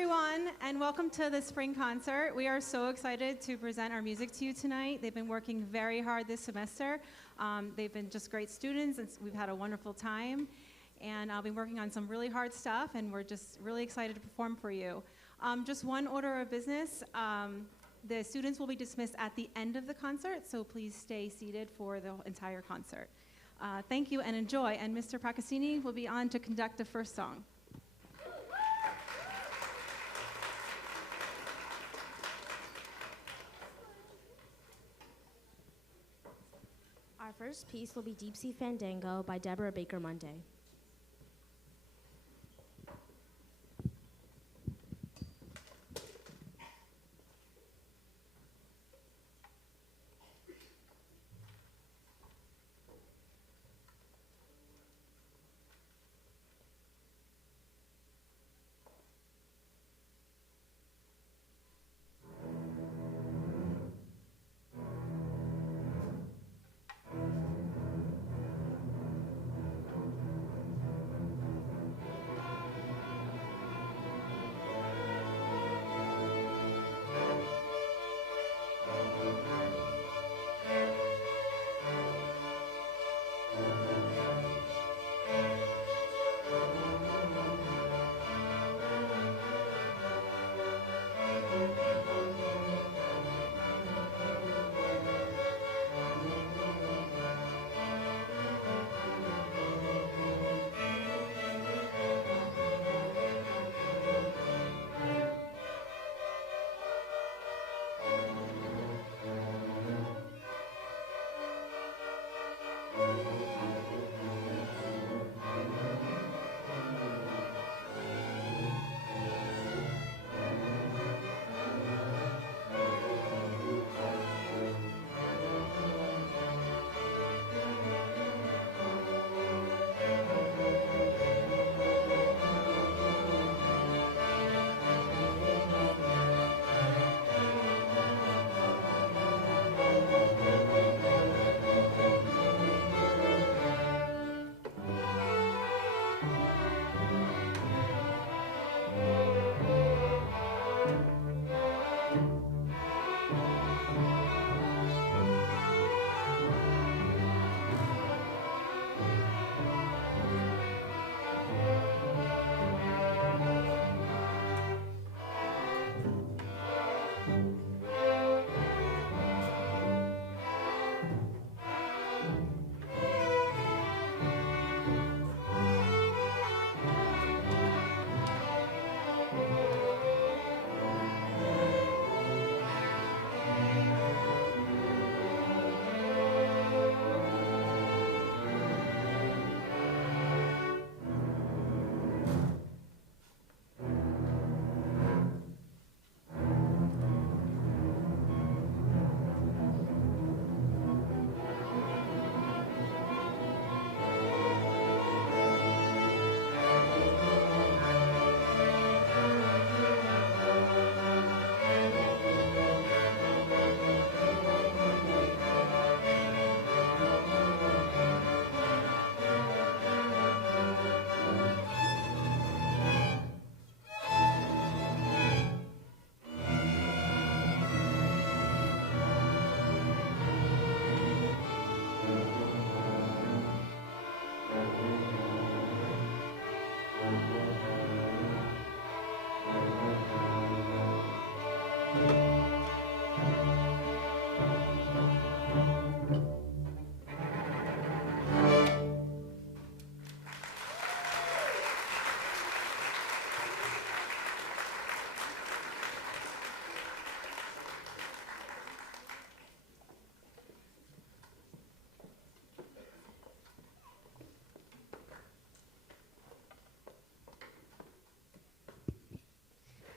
everyone, and welcome to the spring concert. We are so excited to present our music to you tonight. They've been working very hard this semester. They've been just great students, and we've had a wonderful time. And I'll be working on some really hard stuff, and we're just really excited to perform for you. Just one order of business. The students will be dismissed at the end of the concert, so please stay seated for the entire concert. Thank you and enjoy. And Mr. Procaccini will be on to conduct the first song. Our first piece will be Deep Sea Fandango by Deborah Baker Monday.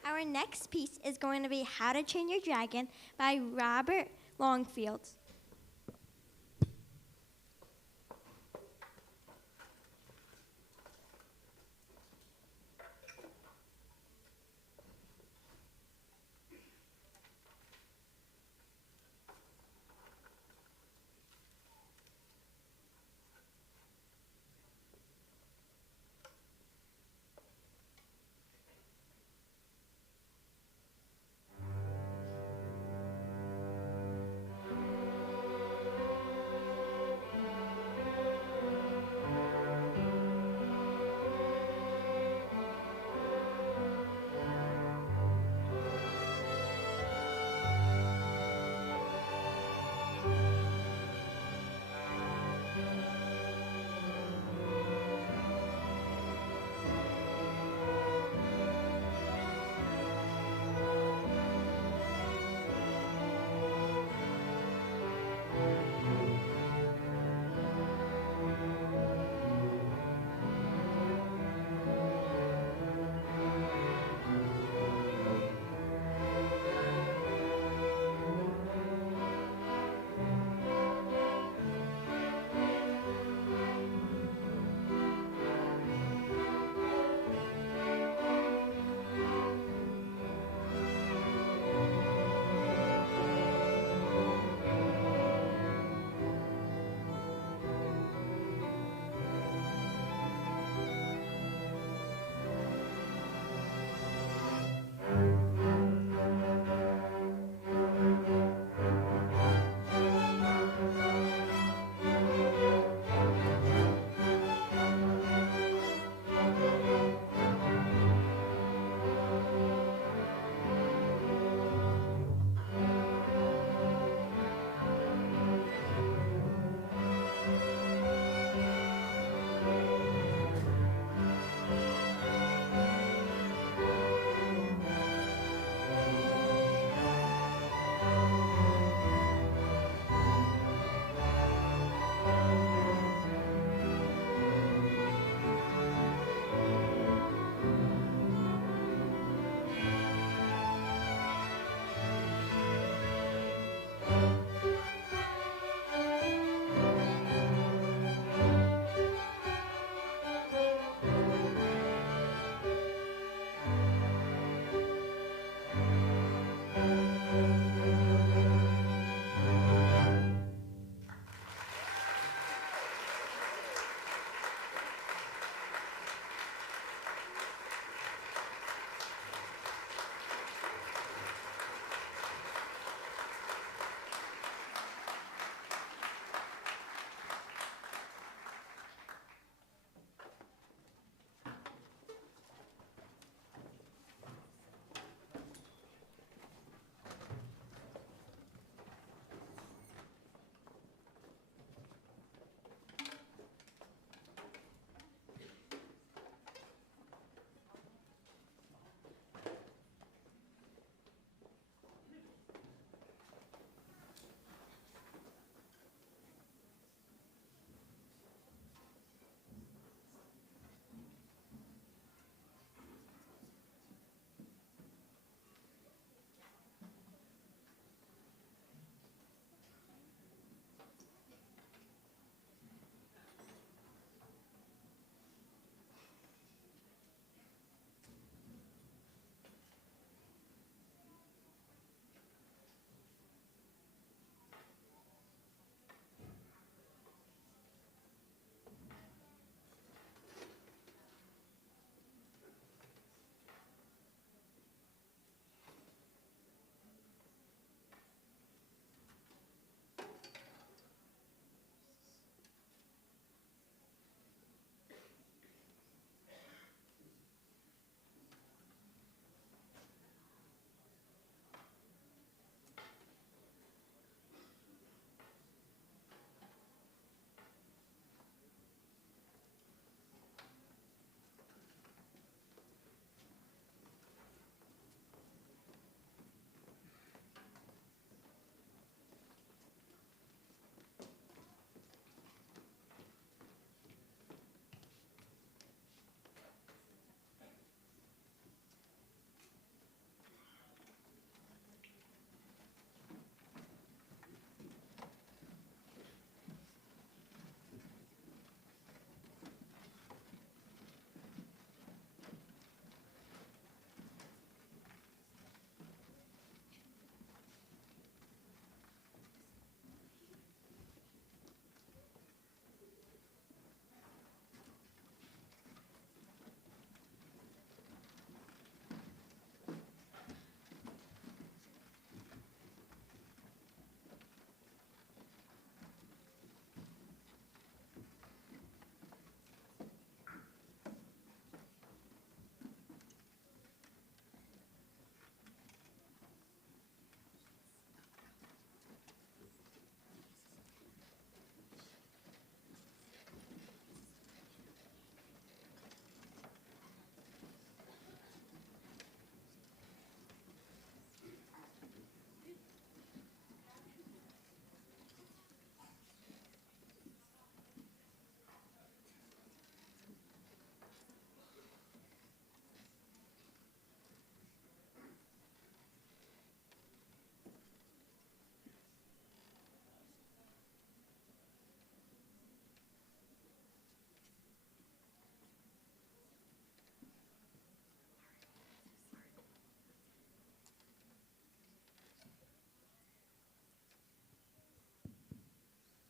Our next piece is going to be How to Train Your Dragon by Robert Longfield.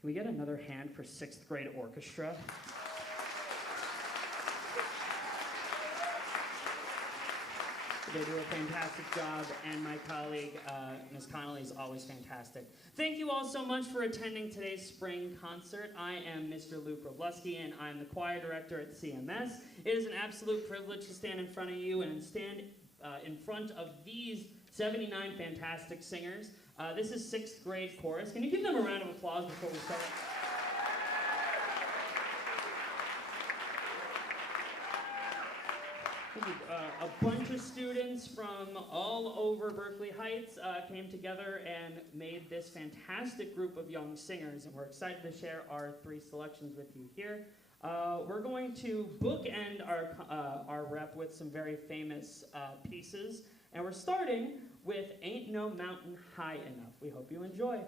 Can we get another hand for 6th grade orchestra? They do a fantastic job, and my colleague, Ms. Connolly, is always fantastic. Thank you all so much for attending today's spring concert. I am Mr. Luke Robleski, and I'm the choir director at CMS. It is an absolute privilege to stand in front of you and stand in front of these 79 fantastic singers. This is 6th grade chorus. Can you give them a round of applause before we start? A bunch of students from all over Berkeley Heights came together and made this fantastic group of young singers, and we're excited to share our 3 selections with you here. We're going to bookend our rep with some very famous pieces, and we're starting with Ain't No Mountain High Enough. We hope you enjoy.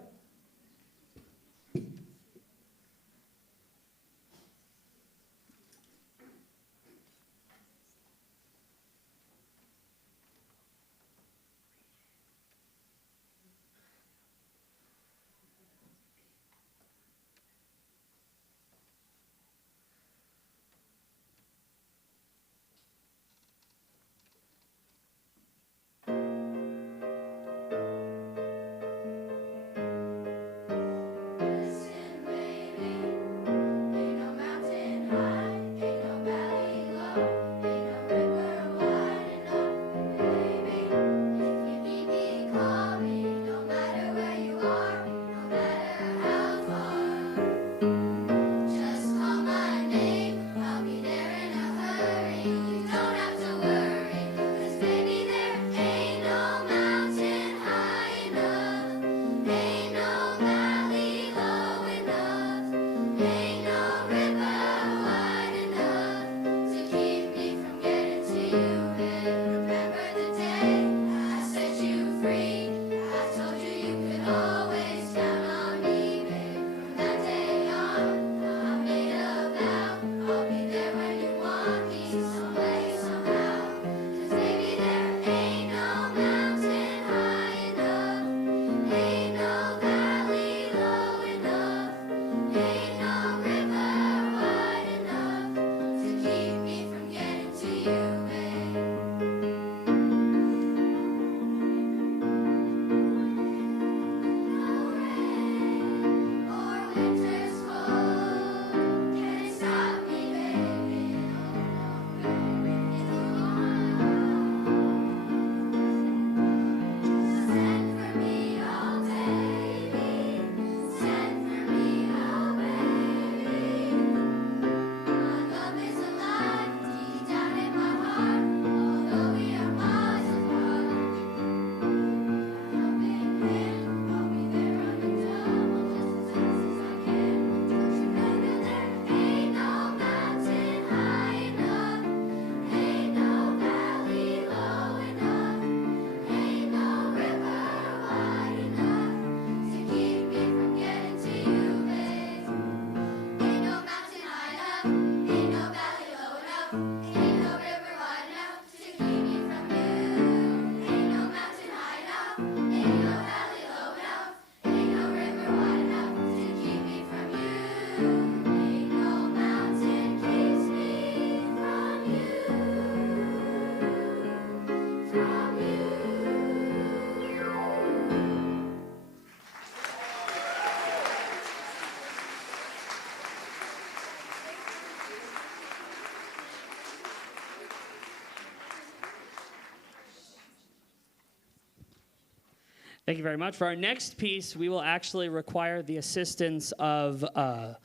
Thank you very much. For our next piece, we will actually require the assistance of a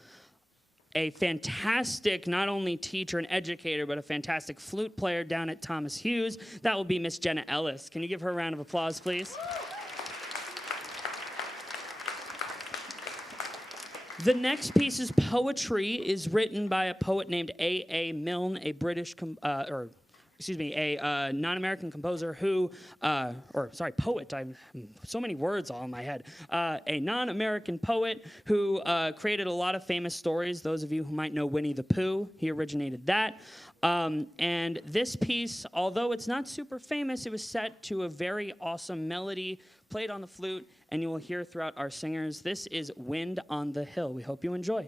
fantastic, not only teacher and educator, but a fantastic flute player down at Thomas Hughes. That will be Miss Jenna Ellis. Can you give her a round of applause, please? The next piece's poetry is written by a poet named A.A. Milne, a non-American composer who, poet, so many words all in my head. A non-American poet who created a lot of famous stories. Those of you who might know Winnie the Pooh, he originated that. And this piece, although it's not super famous, it was set to a very awesome melody played on the flute, and you will hear throughout our singers. This is Wind on the Hill. We hope you enjoy.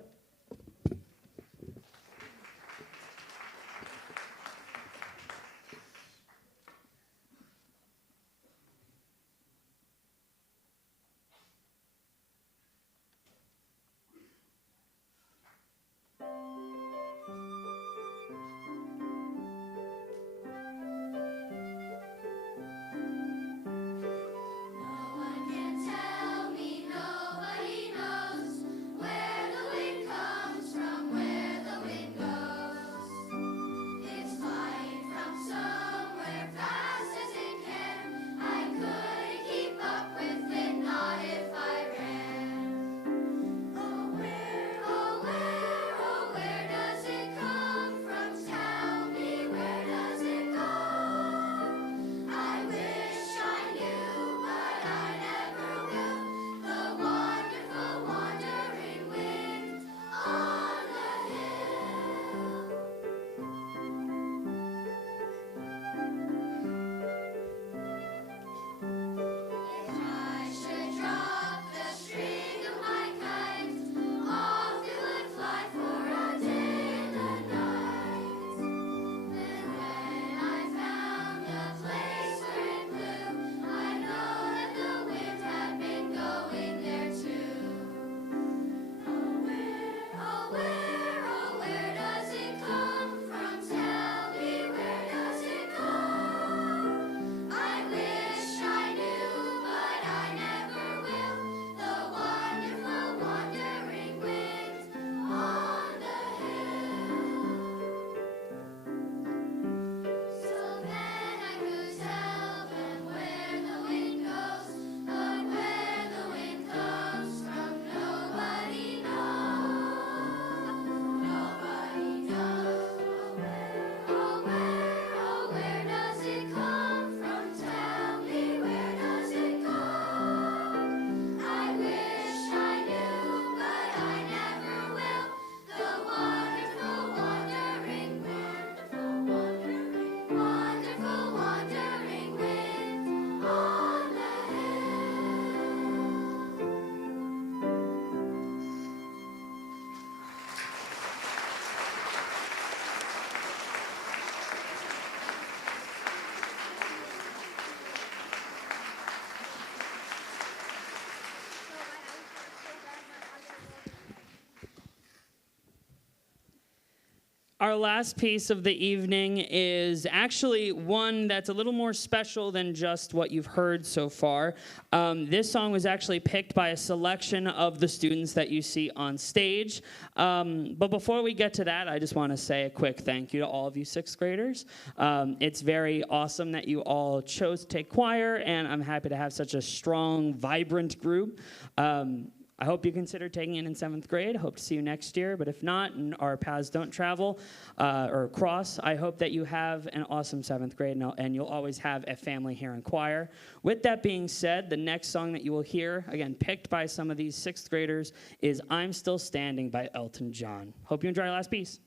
Our last piece of the evening is actually one that's a little more special than just what you've heard so far. This song was actually picked by a selection of the students that you see on stage. But before we get to that, I just want to say a quick thank you to all of you sixth graders. It's very awesome that you all chose to take choir, and I'm happy to have such a strong, vibrant group. I hope you consider taking it in 7th grade. Hope to see you next year. But if not, and our paths don't travel or cross, I hope that you have an awesome 7th grade, and you'll always have a family here in choir. With that being said, the next song that you will hear, again, picked by some of these 6th graders, is I'm Still Standing by Elton John. Hope you enjoy our last piece.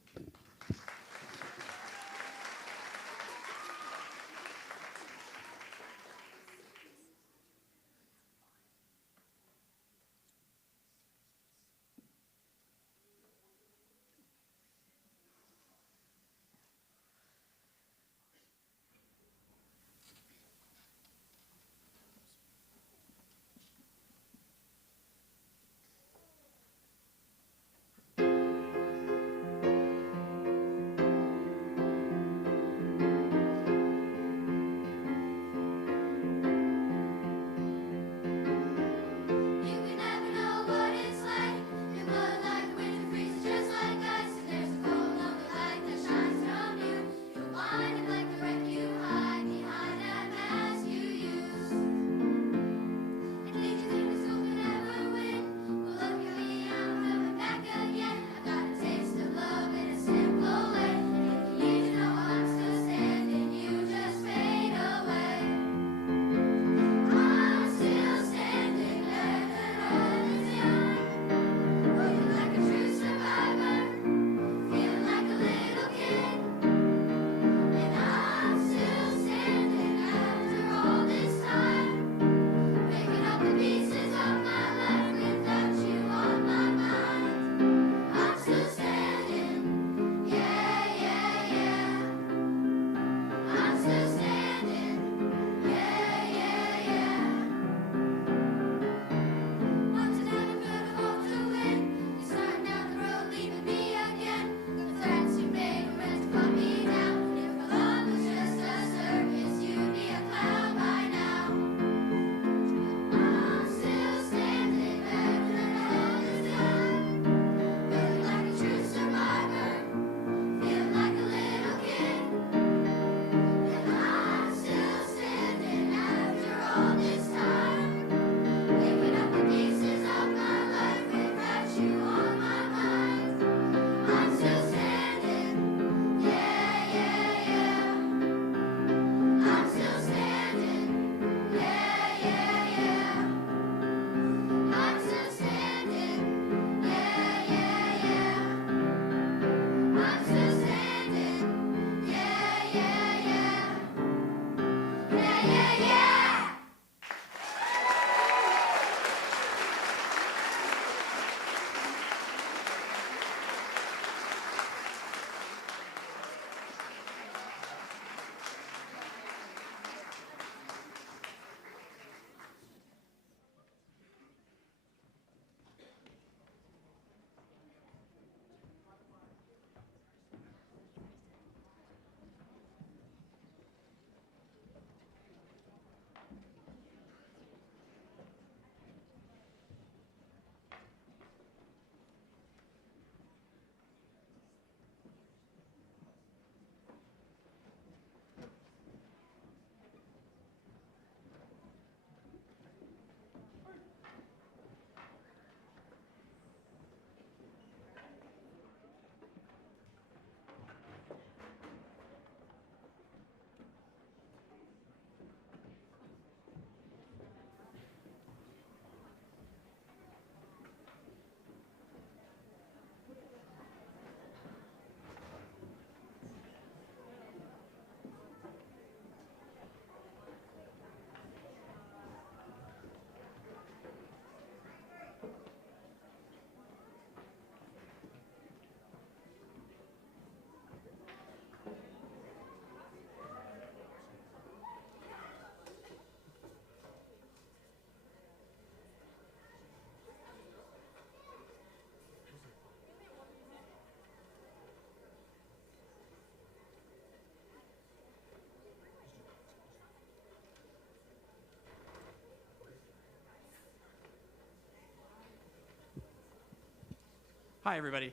Hi, everybody.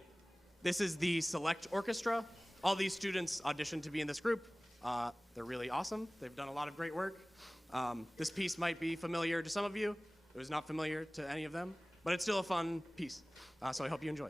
This is the Select Orchestra. All these students auditioned to be in this group. They're really awesome. They've done a lot of great work. This piece might be familiar to some of you. It was not familiar to any of them, but it's still a fun piece. So I hope you enjoy.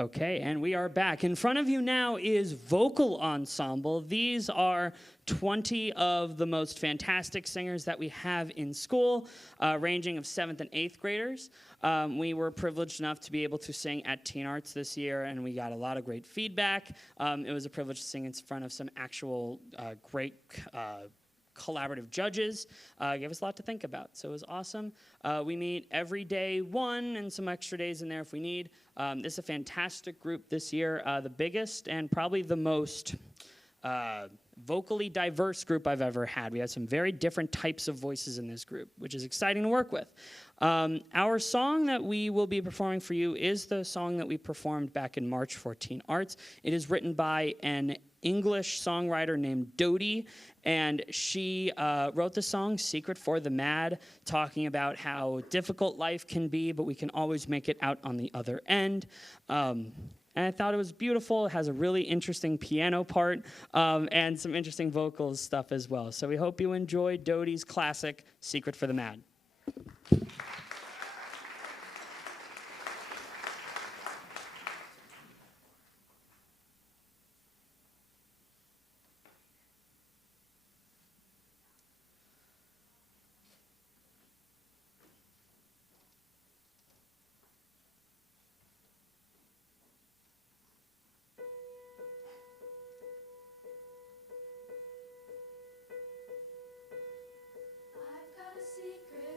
Okay, and we are back. In front of you now is Vocal Ensemble. These are 20 of the most fantastic singers that we have in school, ranging of 7th and 8th graders. We were privileged enough to be able to sing at Teen Arts this year, and we got a lot of great feedback. It was a privilege to sing in front of some actual great collaborative judges. Gave us a lot to think about, so it was awesome. We meet every day one and some extra days in there if we need. This is a fantastic group this year, the biggest and probably the most vocally diverse group I've ever had. We had some very different types of voices in this group, which is exciting to work with. Our song that we will be performing for you is the song that we performed back in March for Teen Arts. It is written by an English songwriter named Dodie, and she wrote the song Secret for the Mad, talking about how difficult life can be, but we can always make it out on the other end. And I thought it was beautiful. It has a really interesting piano part and some interesting vocals stuff as well. So we hope you enjoy Dodie's classic Secret for the Mad. I've got a secret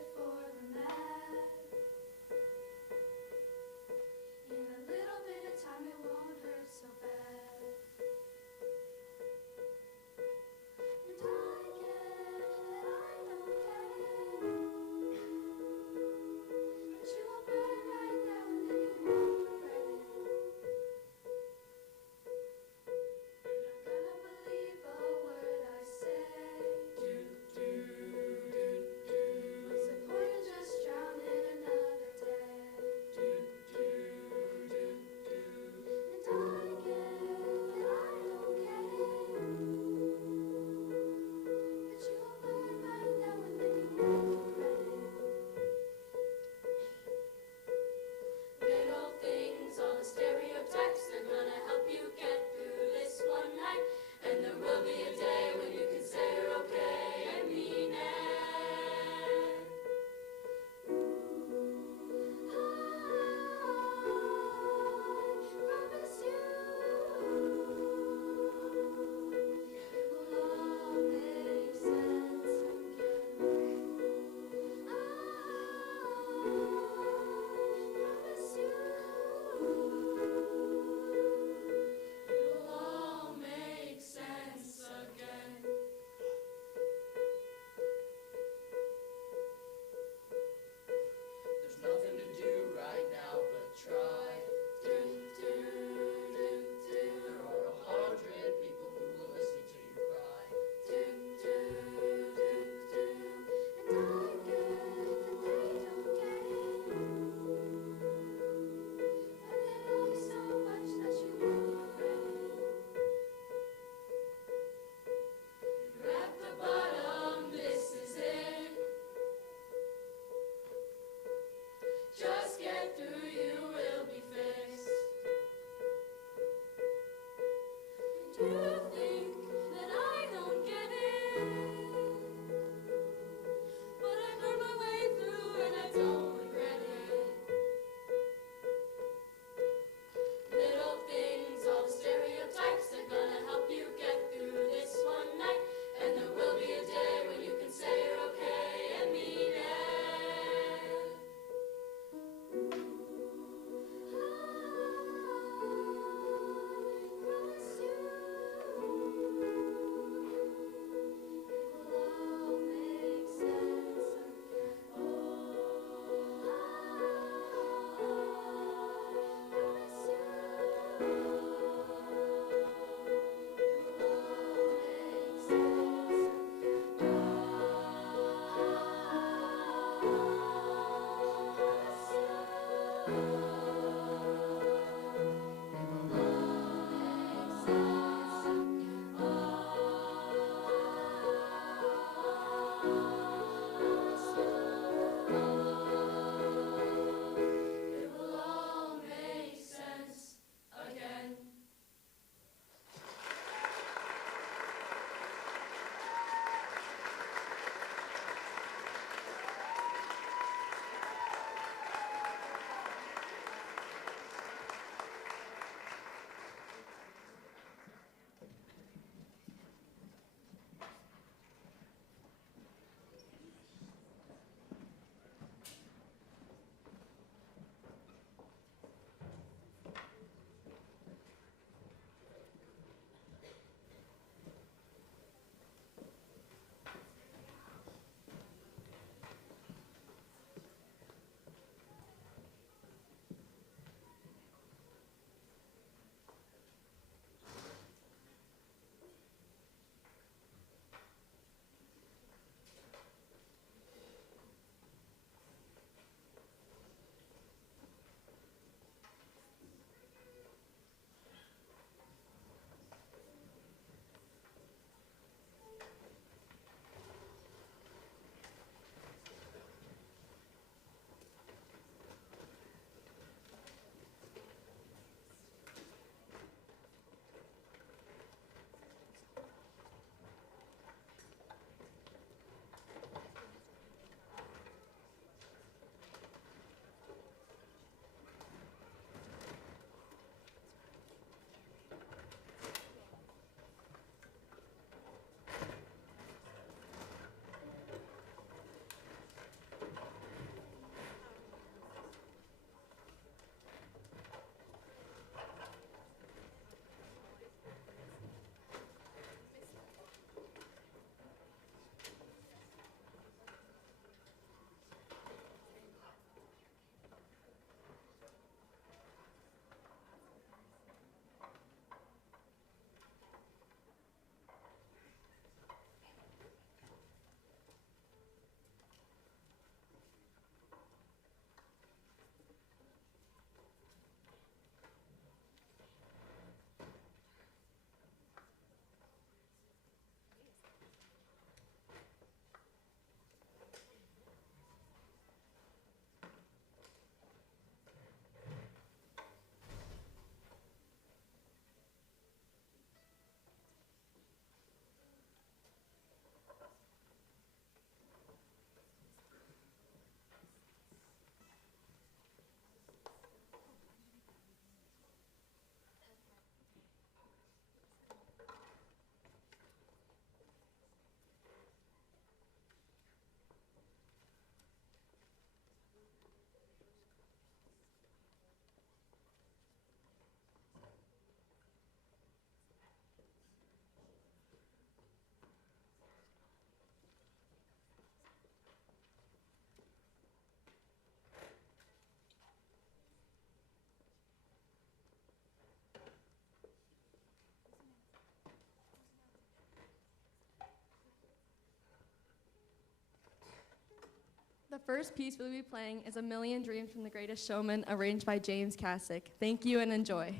The first piece we'll be playing is A Million Dreams from the Greatest Showman, arranged by James Kasich. Thank you and enjoy.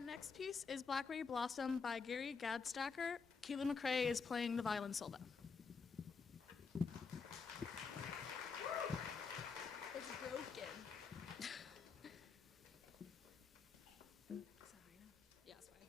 Our next piece is Blackberry Blossom by Gary Gadstacker. Keelan McRae is playing the violin solo. It's broken. Yeah, it's fine.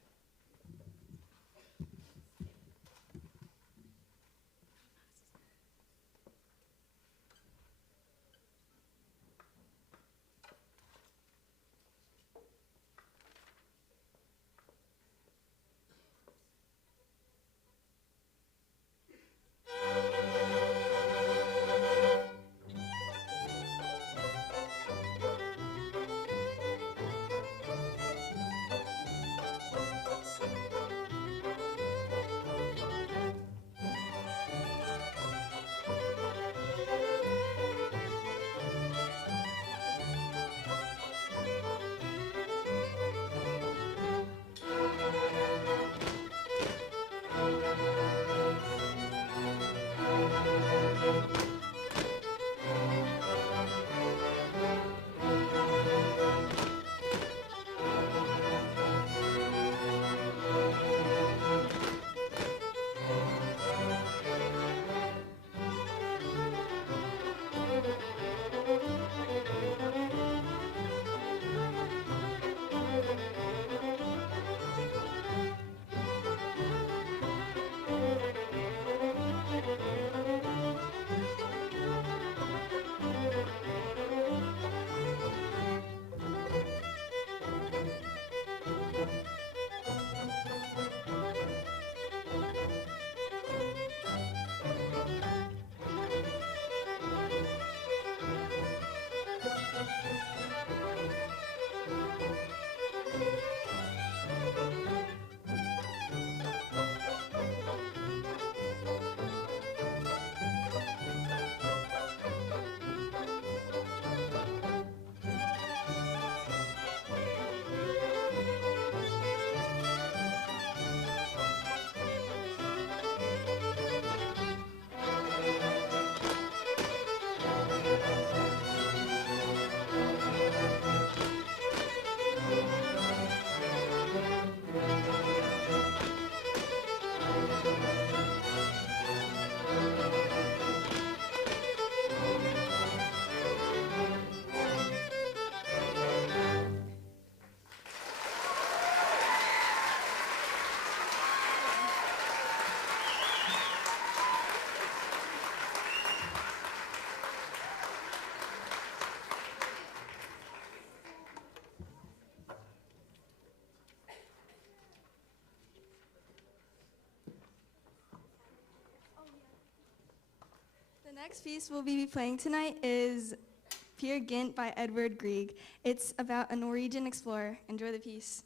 next piece we'll be playing tonight is Peer Gynt by Edvard Grieg. It's about a Norwegian explorer. Enjoy the piece.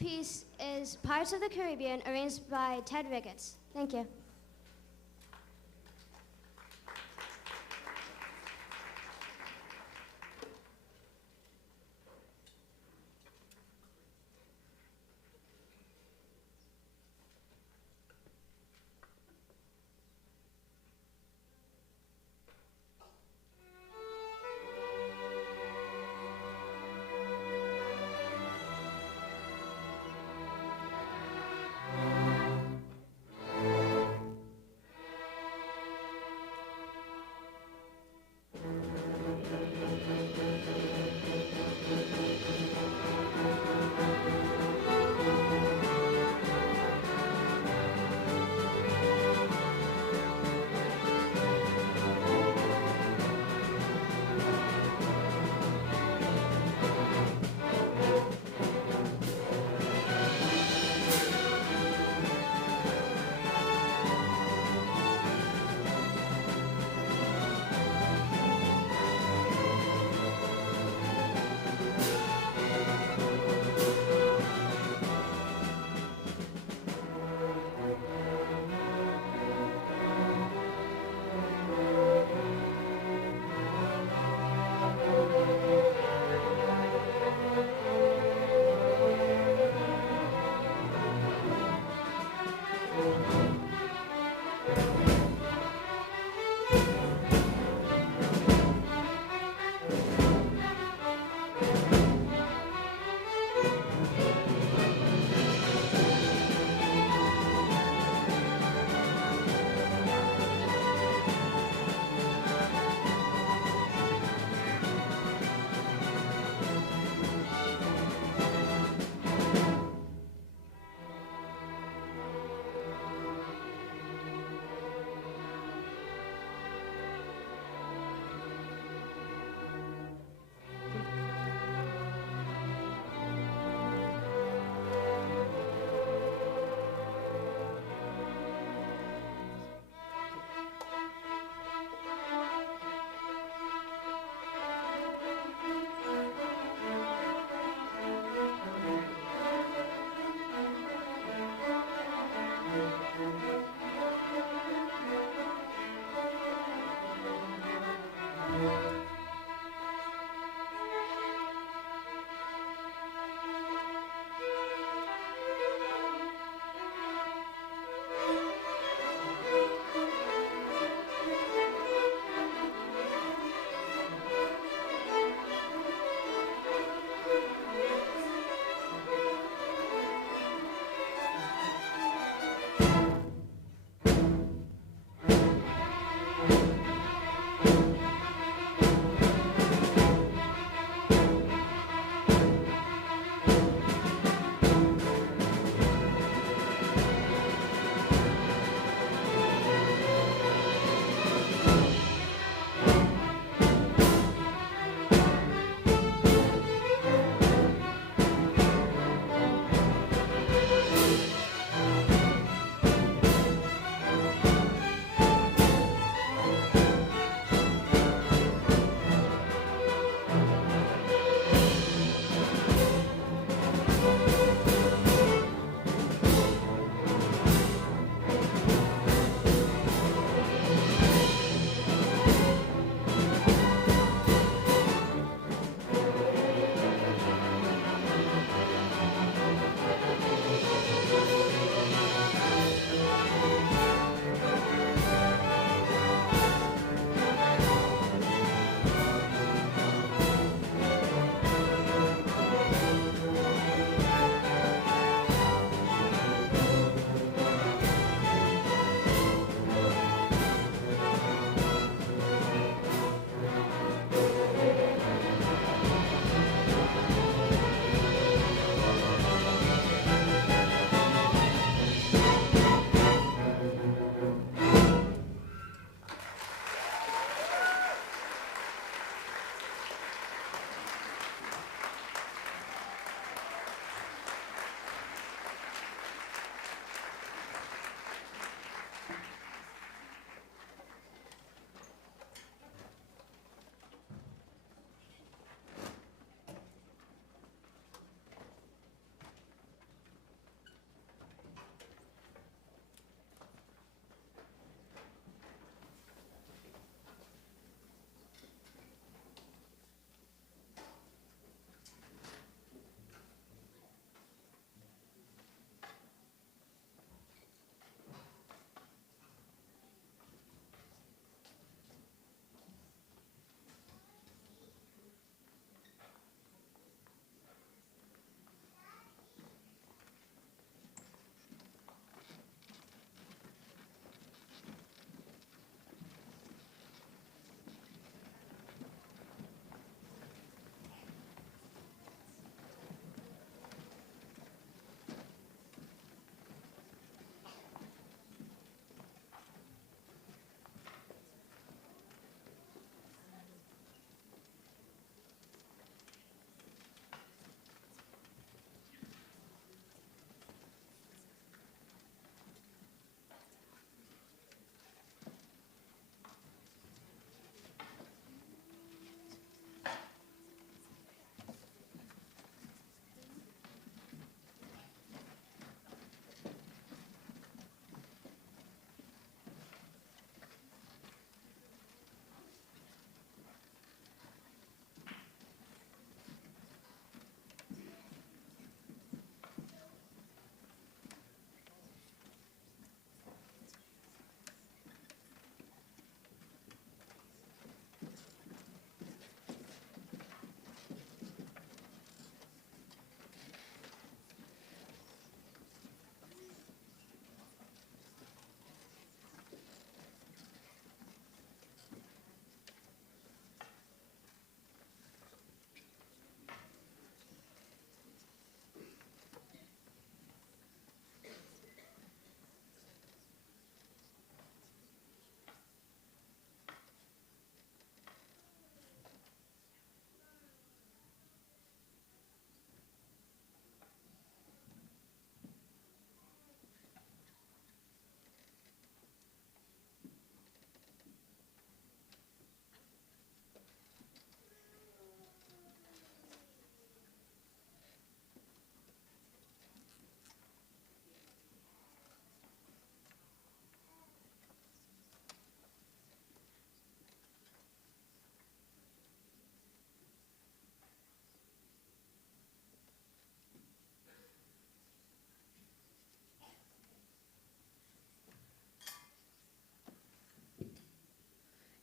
next piece is Pirates of the Caribbean, arranged by Ted Ricketts. Thank you.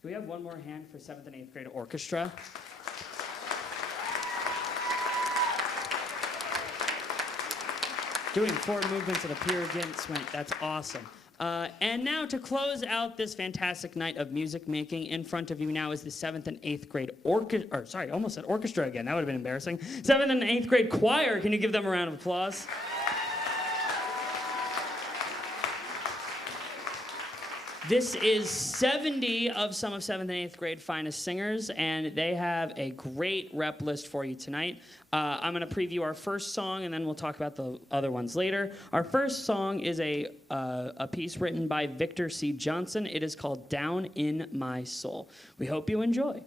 we have one more hand for 7th and 8th grade orchestra? Doing 4 movements of the Peer Gynt swing. That's awesome. And now to close out this fantastic night of music making, in front of you now is the 7th and 8th grade almost said orchestra again. That would have been embarrassing. 7th and 8th grade choir. Can you give them a round of applause? This is 70 of some of 7th and 8th grade finest singers, and they have a great rep list for you tonight. I'm going to preview our first song, and then we'll talk about the other ones later. Our first song is a piece written by Victor C. Johnson. It is called Down in My Soul. We hope you enjoy.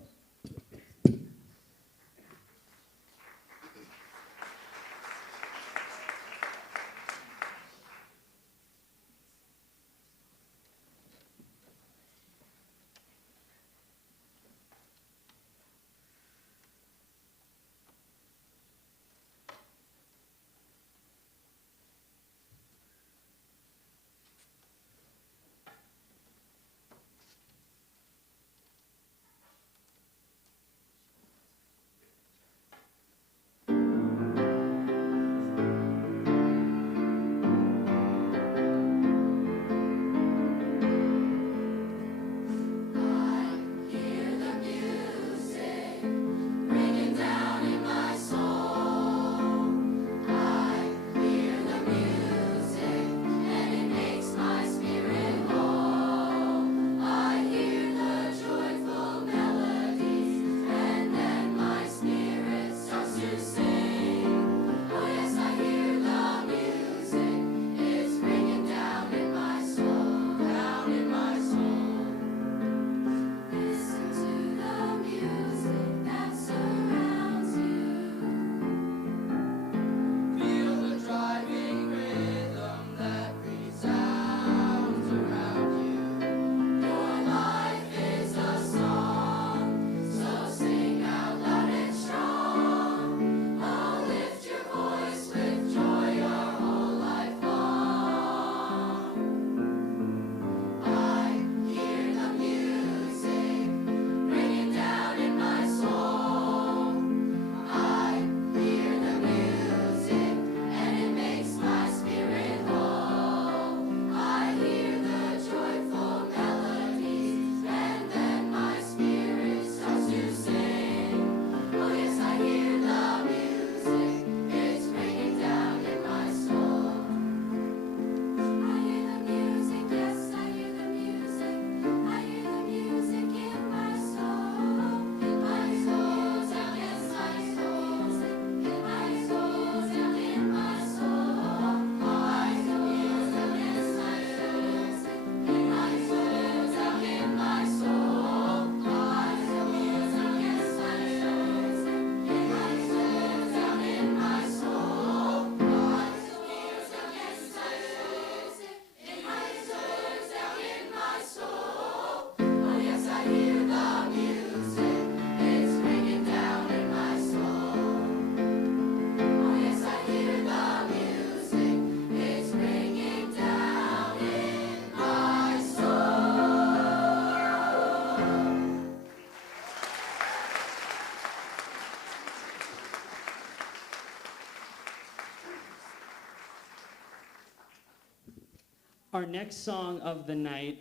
Our next song of the night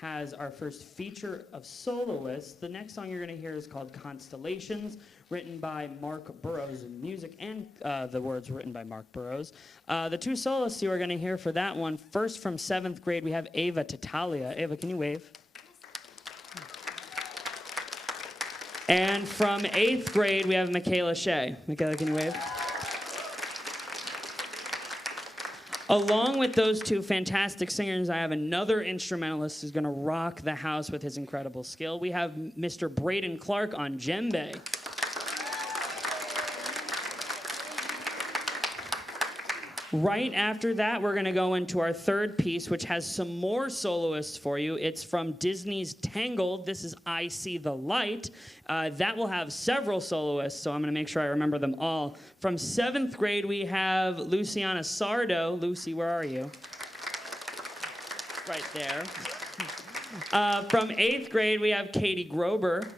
has our first feature of soloists. The next song you're going to hear is called Constellations, written by Mark Burrows in music, and the words written by Mark Burrows. The two soloists you are going to hear for that one, first from 7th grade, we have Ava Tatalia. Ava, can you wave? And from 8th grade, we have Michaela Shea. Michaela, can you wave? Along with those two fantastic singers, I have another instrumentalist who's going to rock the house with his incredible skill. We have Mr. Braden Clark on djembe. Right after that, we're going to go into our third piece, which has some more soloists for you. It's from Disney's Tangled. This is I See the Light. That will have several soloists, so I'm going to make sure I remember them all. From 7th grade, we have Luciana Sardo. Lucy, where are you? Right there. From 8th grade, we have Katie Grober.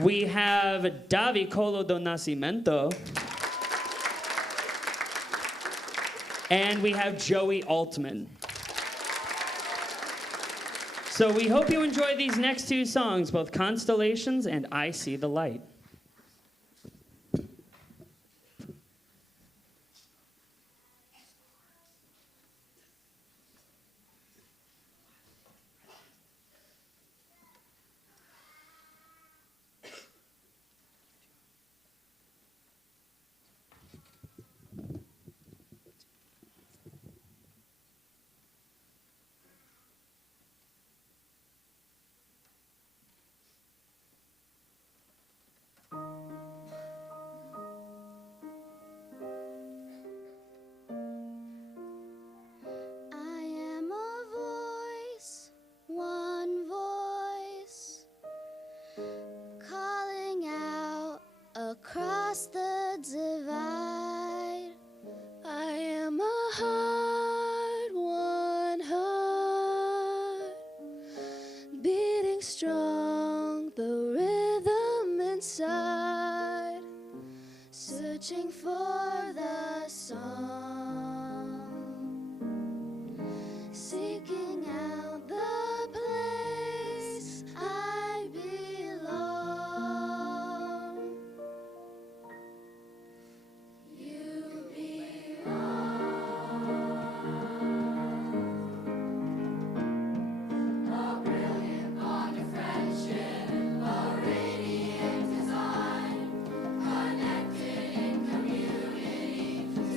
We have Davi Colo do Nascimento. And we have Joey Altman. So we hope you enjoy these next two songs, both Constellations and I See the Light. Across the divide, I am a heart, one heart, beating strong, the rhythm inside, searching for the song, seeking out the place I belong.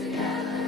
Together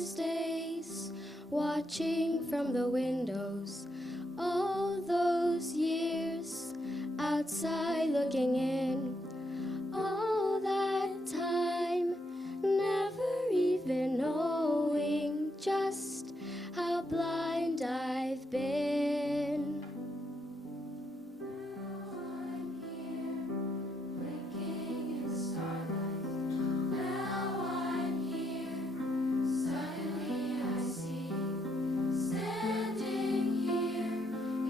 those days, watching from the windows, all those years, outside looking in, all that time, never even knowing just how blind I've been. Now I'm here, blinking in starlight. Now I'm here, suddenly I see, standing here,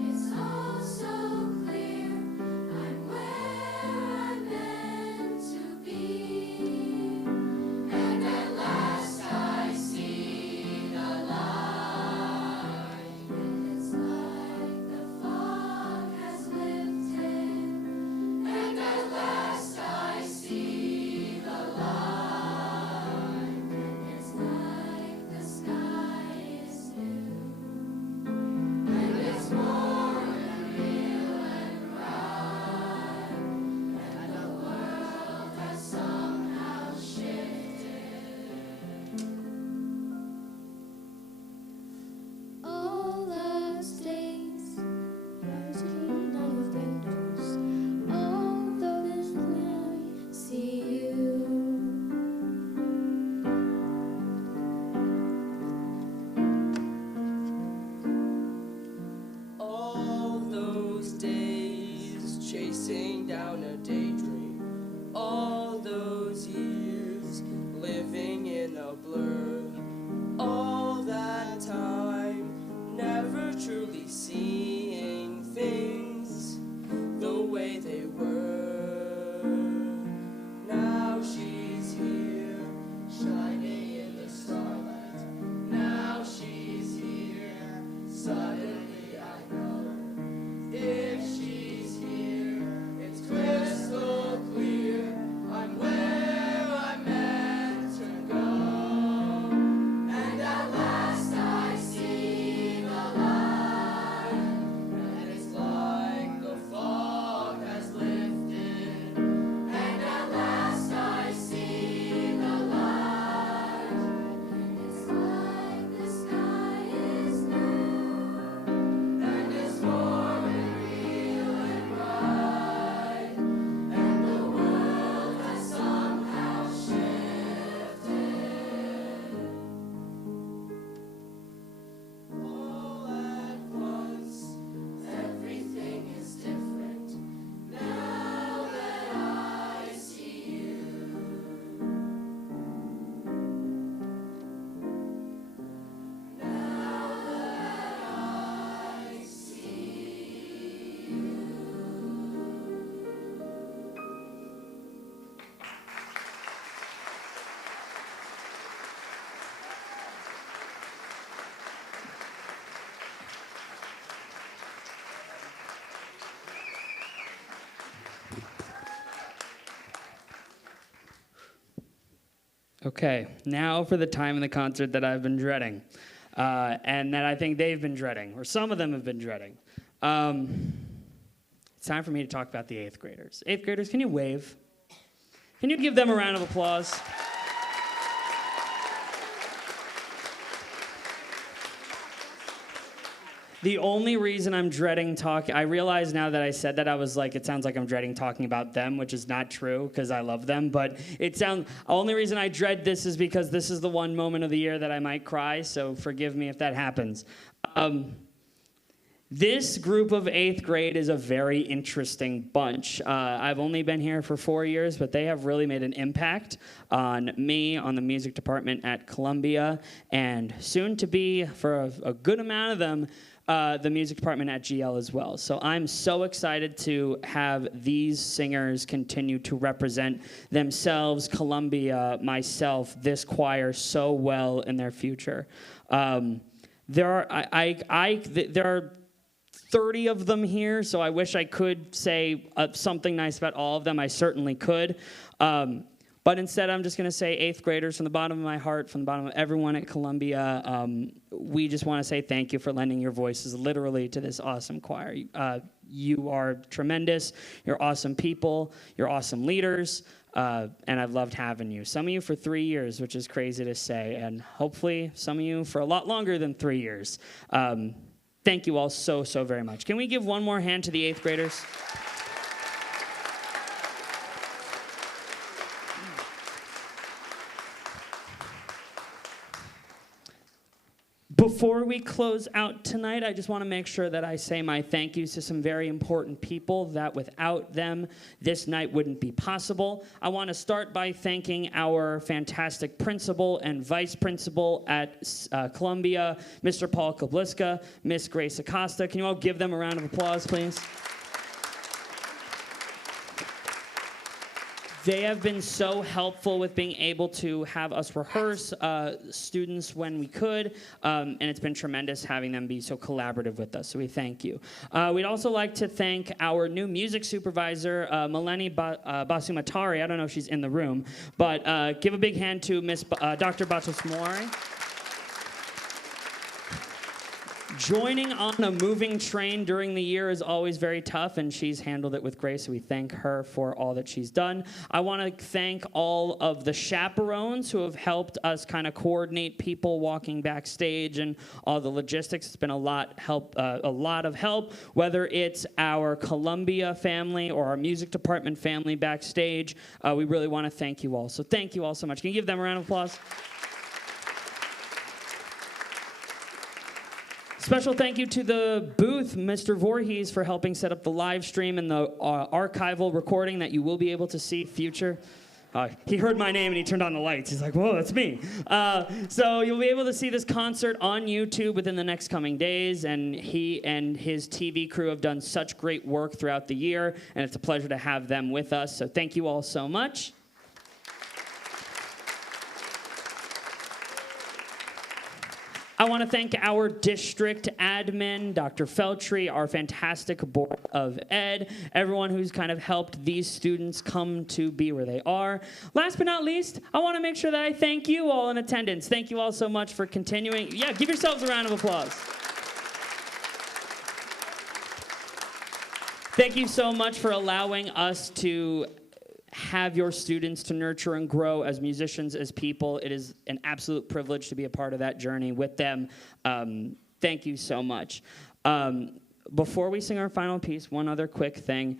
it's all so clear, I'm where I'm meant to be, and at last I see the light. It's like the fog has lifted, and at last I see the light. It's like the sky is new, and it's more than real and right, and the world has somehow shifted. All those days, rising down the windows, all those I see you. All those days chasing down a daydream, all those years living in a blur, all that time never truly seeing things the way they were. Now she's here, shining in the starlight. Now she's here, suddenly I know. If she's here, it's crystal clear, I'm where I'm meant to go. And at last I see the light, and it's like the fog has lifted, and at last I see the light, and it's like the sky is new, and it's more than real and right, and the world has somehow shifted. All at once, everything is different now that I see you. Now that I see you. Okay, now for the time in the concert that I've been dreading, and that I think they've been dreading, or some of them have been dreading. It's time for me to talk about the 8th graders. 8th graders, can you wave? Can you give them a round of applause? The only reason I'm dreading talking, I realize now that I said that, I was like, it sounds like I'm dreading talking about them, which is not true, because I love them, but only reason I dread this is because this is the one moment of the year that I might cry, so forgive me if that happens. This group of 8th grade is a very interesting bunch. I've only been here for 4 years, but they have really made an impact on me, on the music department at Columbia, and soon to be, for a good amount of them, the music department at GL as well. So I'm so excited to have these singers continue to represent themselves, Columbia, myself, this choir so well in their future. There are 30 of them here, so I wish I could say something nice about all of them. I certainly could. But instead, I'm just going to say 8th graders, from the bottom of my heart, from the bottom of everyone at Columbia, we just want to say thank you for lending your voices literally to this awesome choir. You are tremendous. You're awesome people. You're awesome leaders. and I've loved having you. Some of you for 3 years, which is crazy to say, and hopefully some of you for a lot longer than 3 years. Thank you all so, so very much. Can we give one more hand to the 8th graders? Before we close out tonight, I just want to make sure that I say my thank yous to some very important people that without them, this night wouldn't be possible. I want to start by thanking our fantastic principal and vice principal at Columbia, Mr. Paul Kabliska, Miss Grace Acosta. Can you all give them a round of applause, please? They have been so helpful with being able to have us rehearse students when we could, and it's been tremendous having them be so collaborative with us, so we thank you. We'd also like to thank our new music supervisor, Melanie Basumatari. I don't know if she's in the room, but give a big hand to Miss Dr. Batusmori. Joining on a moving train during the year is always very tough, and she's handled it with grace, so we thank her for all that she's done. I want to thank all of the chaperones who have helped us kind of coordinate people walking backstage and all the logistics. It's been a lot of help, whether it's our Columbia family or our music department family backstage. We really want to thank you all. So thank you all so much. Can you give them a round of applause? Special thank you to the booth, Mr. Voorhees, for helping set up the live stream and the archival recording that you will be able to see future. He heard my name and he turned on the lights. He's like, whoa, that's me. So you'll be able to see this concert on YouTube within the next coming days, and he and his TV crew have done such great work throughout the year, and it's a pleasure to have them with us. So thank you all so much. I want to thank our district admin, Dr. Feltry, our fantastic board of ed, everyone who's kind of helped these students come to be where they are. Last but not least, I want to make sure that I thank you all in attendance. Thank you all so much for continuing. Yeah, give yourselves a round of applause. Thank you so much for allowing us to have your students to nurture and grow as musicians, as people. It is an absolute privilege to be a part of that journey with them. Thank you so much. Before we sing our final piece, one other quick thing.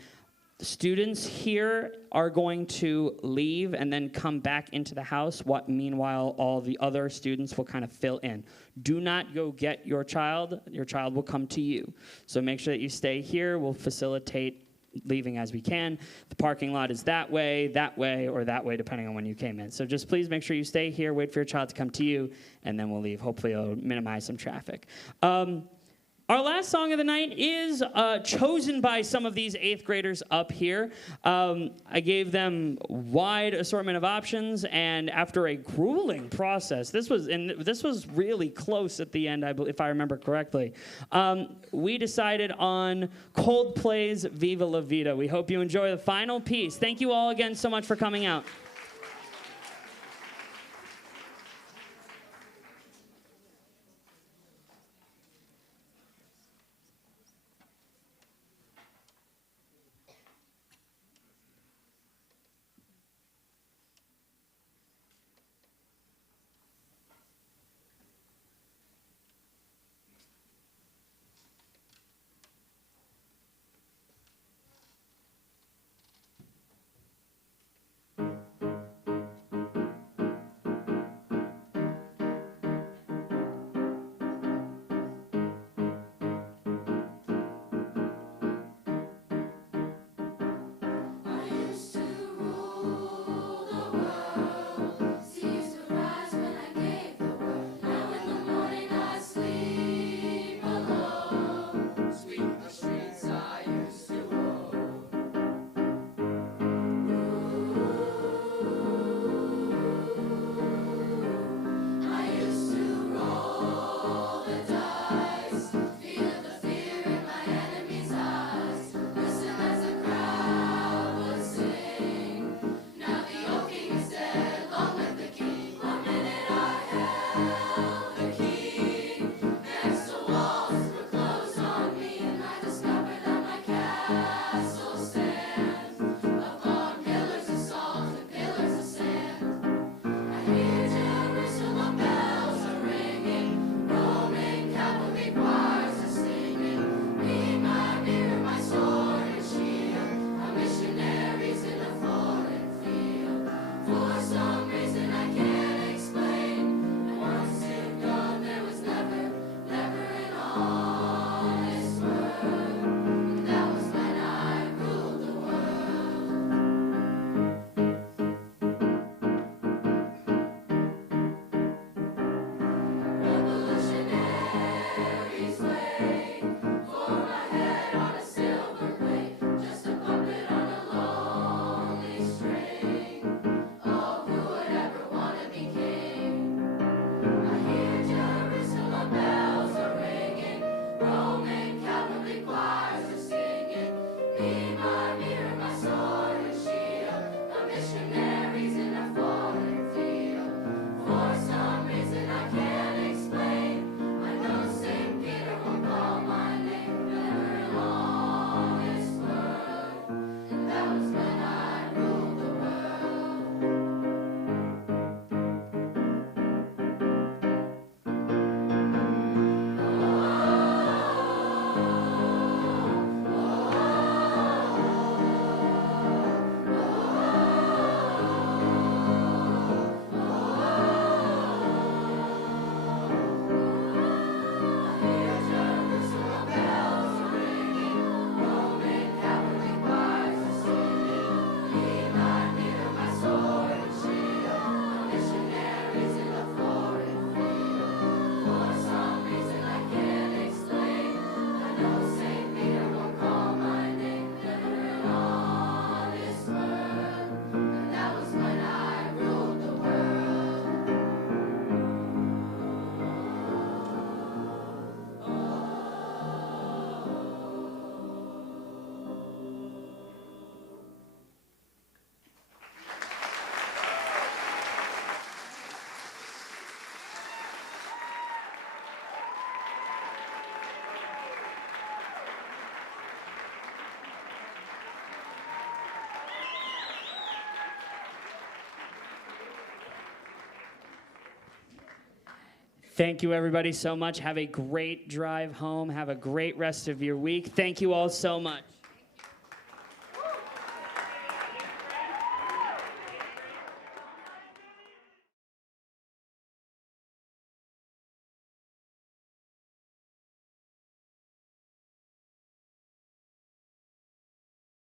Students here are going to leave and then come back into the house. Meanwhile, all the other students will kind of fill in. Do not go get your child. Your child will come to you. So make sure that you stay here. We'll facilitate leaving as we can. The parking lot is that way, or that way, depending on when you came in. So just please make sure you stay here, wait for your child to come to you, and then we'll leave. Hopefully it'll minimize some traffic. Our last song of the night is chosen by some of these 8th graders up here. I gave them wide assortment of options, and after a grueling process, this was really close at the end, if I remember correctly. We decided on Coldplay's Viva La Vida. We hope you enjoy the final piece. Thank you all again so much for coming out. Thank you, everybody, so much. Have a great drive home. Have a great rest of your week. Thank you all so much.